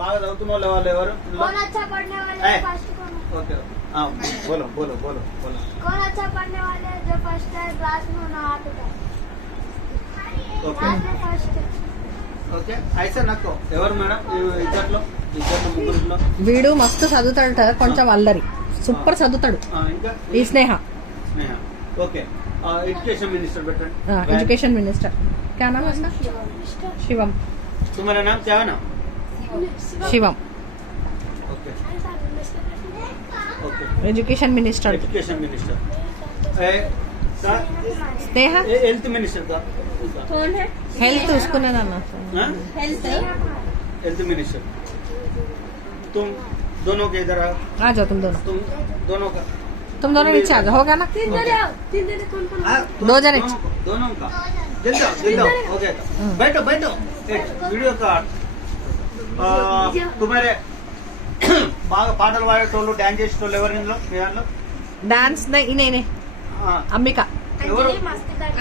బాగా చదువుతున్న వాళ్ళు ఎవరు? कौन अच्छा पढ़ने वाले है? फर्स्ट कौन है? ఓకే बोलो बोलो बोलो बोलो कौन अच्छा पढ़ने वाले जो फर्स्ट है क्लास में होना हाथ उठाए ఓకే क्लास में फर्स्ट ఓకే అయితే నాకు ఎవరు మేడం ఇద్దరిలో ముగ్గురులో? వీడు మస్తు చదువుతాడట, కొంచెం అల్లరి, సూపర్ చదువుతాడు. ఇంకా ఈ స్నేహ స్నేహ. ఓకే एजुकेशन मिनिस्टर बेटा एजुकेशन मिनिस्टर. क्या नाम है उसका? शिवम. तुम्हारा नाम क्या है ना? Shivam okay okay education minister. Education minister स्नेह हेल्थ मिनिस्टर का कौन है? हेल्थ उसको नहीं डालना. Health minister. तुम दोनों के इधर आओ. आ जाओ तुम दोनों. तुम दोनों का तुम दोनों नीचे आ जाओ. हो गया ना? तीन जने कौन कौन? दो जने. दोनों का जल्दी हो गया. बैठो बैठो वीडियो का तुम्हारे బాగా పాటలు పాడేటోళ్ళు డాన్స్ చేసేటోళ్ళు ఎవరు ఇందులో మీ దాంట్లో? डांस नहीं नहीं अंबिका. ఎవరు?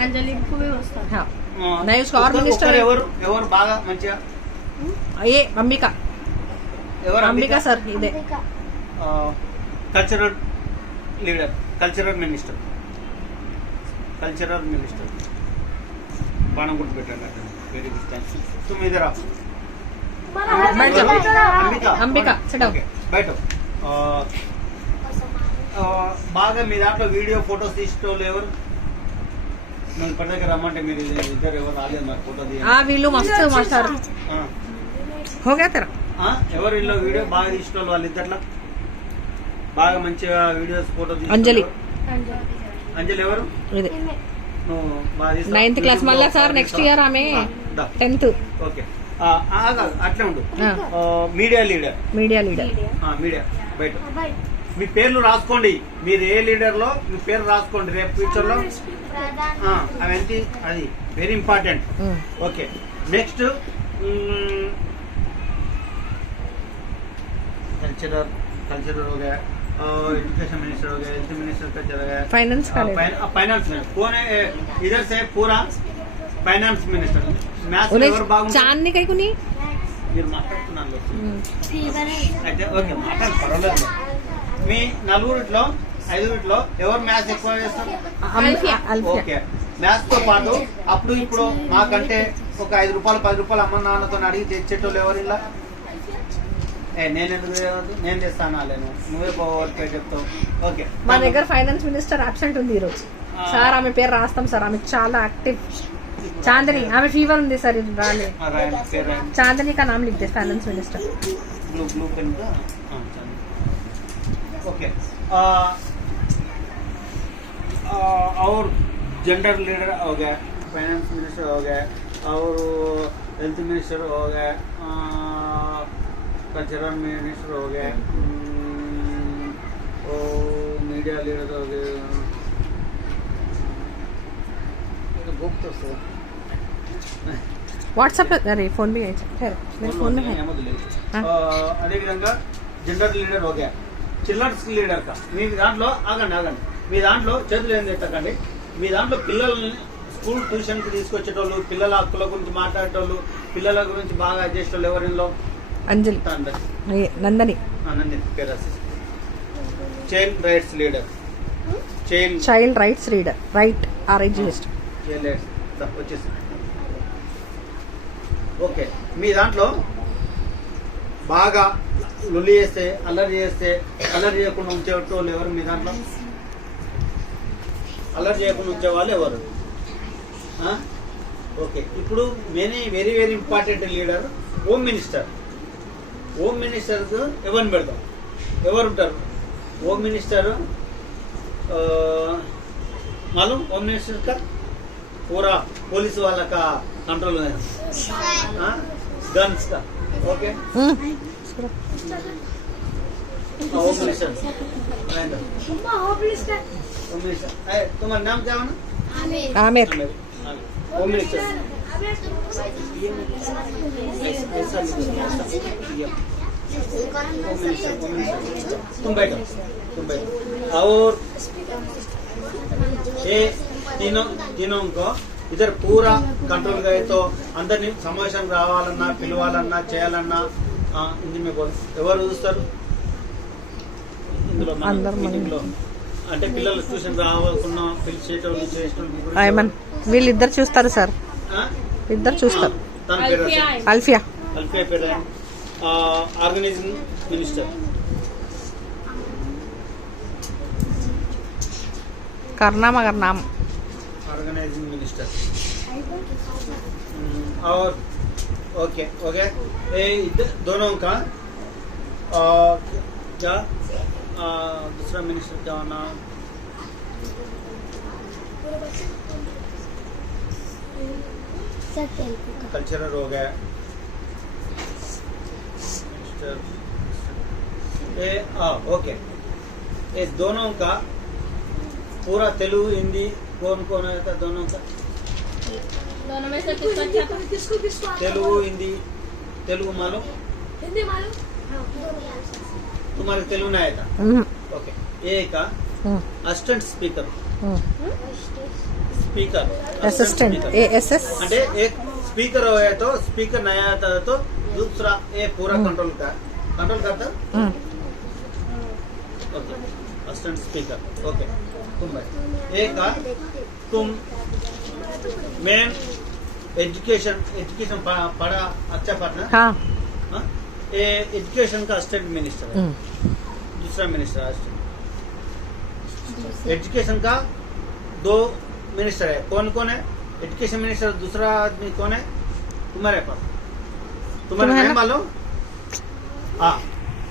अंजलि को भी वस्ता हाँ नहीं उसका और मिनिस्टर है. ఎవరు ఎవరు బాగా మంచిగా ये अंबिका. ఎవరు? अंबिका सर इधे कल्चरल लीडर कल्चरल मिनिस्टर बाण गुट बैठा वेरी गुड थैंक्स. तुम इधर आओ. बैठ जाओ. Ambika Ambika sit down. Okay, बैठो. బాగా మీ దాంట్లో వీడియో ఫోటోస్ తీసేటోళ్ళు ఎవరు? నేను ఇప్పటిదాకా రమ్మంటే మీరు ఇద్దరు ఎవరు రాలేదు మరి ఫోటో వీళ్ళు మస్తు మాస్టర్. हो गया तेरा. ఎవరు ఇల్లు వీడియో బాగా తీసేటోళ్ళు వాళ్ళు ఇద్దర్లా బాగా మంచిగా వీడియోస్ ఫోటో అంజలి. అంజలి ఎవరు? ఇదే నువ్వు బాగా 9th క్లాస్ మళ్ళా సార్ నెక్స్ట్ ఇయర్ ఆమె 10th. ఓకే అట్లే ఉండు. Media leader media leader. Media బయట మీ పేర్లు రాసుకోండి. మీరు ఏ లీడర్ లో మీ పేరు రాసుకోండి రేపు ఫ్యూచర్ లో. అవంతి అది very important. Okay next cultural हो गया, एजुकेशन मिनिस्टर हो गया, हेल्थ मिनिस्टर का चला गया, फाइनेंस का फाइनेंस में कौन है इधर से पूरा फाइनेंस मिनिस्टर मैथ्स ఎవరు బాగుంది? చాందిని కై కుని మీరు మాట్లాడుతున్నారు అయితే ఓకే మాట్లాడు పర్వాలేదు. మీ నలుగురిట్లో ఐదుగురిట్లో ఎవరు మ్యాథ్స్ ఎక్కువ చేస్తారు? ఓకే మ్యాథ్స్ తో పాటు అప్పుడు ఇప్పుడు మాకంటే ఒక 5 రూపాయలు 10 రూపాయలు అమ్మ నాన్నతో అడిగి తెచ్చేటోళ్ళు ఎవరు ఇలా? నేను తెస్తాను లేను నువ్వే పోతే చెప్తావు. ఓకే మా దగ్గర ఫైనాన్స్ మినిస్టర్ అబ్సెంట్ ఉంది ఈ రోజు సార్. ఆమె పేరు రాస్తాం సార్. ఆమె చాలా యాక్టివ్. చాందిని ఆమె ఫీవర్ ఉంది సార్ రాలే. చాందిని का नाम लिख दे फाइनेंस मिनिस्टर. ब्लू पेन का ओके. और जेंडर लीडर हो गया, फाइनेंस मिनिस्टर हो गया, और हेल्थ मिनिस्टर हो गया, कल्चरल मिनिस्टर हो गया, और मीडिया लीडर हो गया. गुप्त से व्हाट्सएप पे अरे फोन भी है मेरे फोन में है. అదే విధంగా జెండర్ లీడర్ हो गया, చిల్డ్రన్స్ లీడర్ కా మీ దాంట్లో ఆగండి మీ దాంట్లో చేతులు ఏం తెట్టకండి. మీ దాంట్లో పిల్లల్ని స్కూల్ ట్యూషన్ కి తీసుకొచ్చేటోళ్ళు, పిల్లల హక్కుల గురించి మాట్లాడేటోళ్ళు, పిల్లల గురించి బాగా చేసేటోళ్ళు ఎవరిలో? अंजलि नंदनी పేరు child rights leader. Child rights leader right ఆర్ఐజీ లిస్ట్ వచ్చేసి ఓకే. మీ దాంట్లో బాగా లొల్లి చేస్తే అల్లరి చేయకుండా ఉంచేటోళ్ళు ఎవరు? మీ దాంట్లో అల్లరి చేయకుండా ఉంచే వాళ్ళు ఎవరు? ఓకే ఇప్పుడు very very important leader home minister. Home minister को ఎవరిని పెడతాం? ఎవరు ఉంటారు होम मिनिस्टर? मालूम होम मिनिस्टर का पूरा पुलिस वाला का कंट्रोल है, गन्स का. Okay home minister. तुम्हारा नाम क्या है? आमिर. होम मिनिस्टर तुम बैठो. और ये तीनों को इधर पूरा कंट्रोल गए तो అందరినీ సమావేశం రావాలన్నా పిలవాలన్నా చేయాలన్నా హిందీ మే బోల్. ఎవరు చూస్తారు ఇందులో మన అందరం మీటింగ్ లో? అంటే పిల్లలు ట్యూషన్ రావాలనుకున్నా పిలిచేటోళ్ళు చేసేటోళ్ళు ఐమన్ వీళ్ళిద్దరు చూస్తారు సార్, ఇద్దరు చూస్తారు. తన పేరు అల్ఫియా అల్ఫియా పేరు ఆర్గనైజింగ్ మినిస్టర్. करना मगर नाम ऑर्गेनाइजिंग मिनिस्टर. और ओके ओके ये दोनों का क्या दूसरा मिनिस्टर क्या होना? कल्चरल हो गया मिनिस्टर. ये ओके ये दोनों का पूरा तेलुगु हिंदी कौन कौन है दोनों का? दोनों में से किसको तेलुगु हिंदी. तेलुगु मालूम? हिंदी मालूम? तुम्हारे तेलुगु नहीं आया था? ओके ये का assistant speaker. Speaker assistant ASS అంటే एक स्पीकर हो गया तो स्पीकर नहीं आता तो दूसरा ये पूरा कंट्रोल करता. Okay assistant speaker. ओके तुम एक तुम मेन एजुकेशन पढ़ा अच्छा पढ़ना. हाँ ये एजुकेशन का असिस्टेंट मिनिस्टर है. दूसरा मिनिस्टर असिस्टेंट एजुकेशन का 2 मिनिस्टर है. कौन कौन है? Education minister. दूसरा आदमी कौन है तुम्हारे पास? तुम्हारे नाम मालूम? हाँ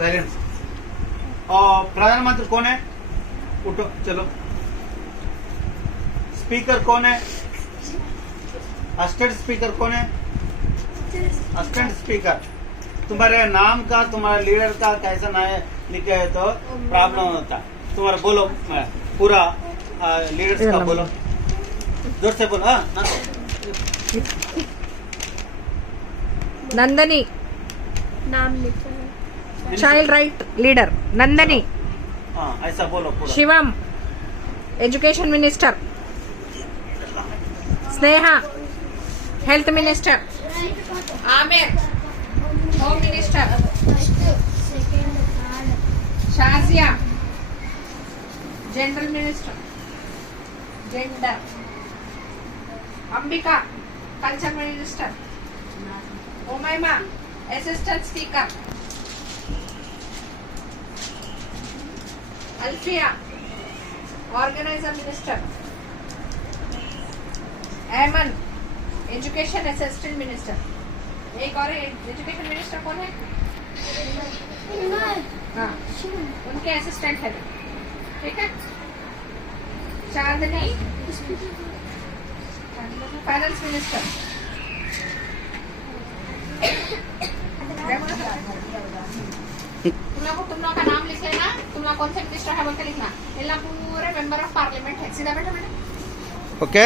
पेरेंट्स. और प्रधानमंत्री कौन है? उठो चलो. स्पीकर कौन है? असिस्टेंट स्पीकर कौन है? Assistant speaker. तुम्हारे नाम का तुम्हारे लीडर का कैसा ना लिखे है तो प्रॉब्लम होता. तुम्हारा बोलो पूरा लीडर्स का बोलो जोर से बोलो. नंदनी नाम लिखो. Child right leader Nandini. हाँ ऐसा बोलो पूरा. Shivam education minister. Sneha health minister. Aamir home minister. Shazia general minister gender. Ambika culture minister. Umaima assistant speaker. Alfiya organiser minister. Aiman education assistant minister. एक और एजुकेशन मिनिस्टर कौन है? हाँ उनके असिस्टेंट है. ठीक है. चांदनी फाइनेंस मिनिस्टर. तुम लोग का नाम लिख लेना. तुम लोग कौन से मिनिस्टर है बोल के लिखना. ये लोग पूरे मेंबर ऑफ पार्लियामेंट है. सीधा बैठो बेटा. ओके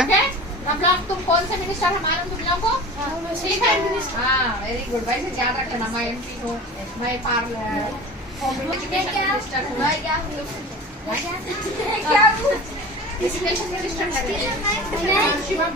अब लोग तुम कौन से मिनिस्टर है मालूम तुम लोग को? ठीक है. हाँ वेरी गुड. वैसे याद रखना. मैं एमपी हूँ. मैं एजुकेशन मिनिस्टर हूँ. एजुकेशन मिनिस्टर है शिवम.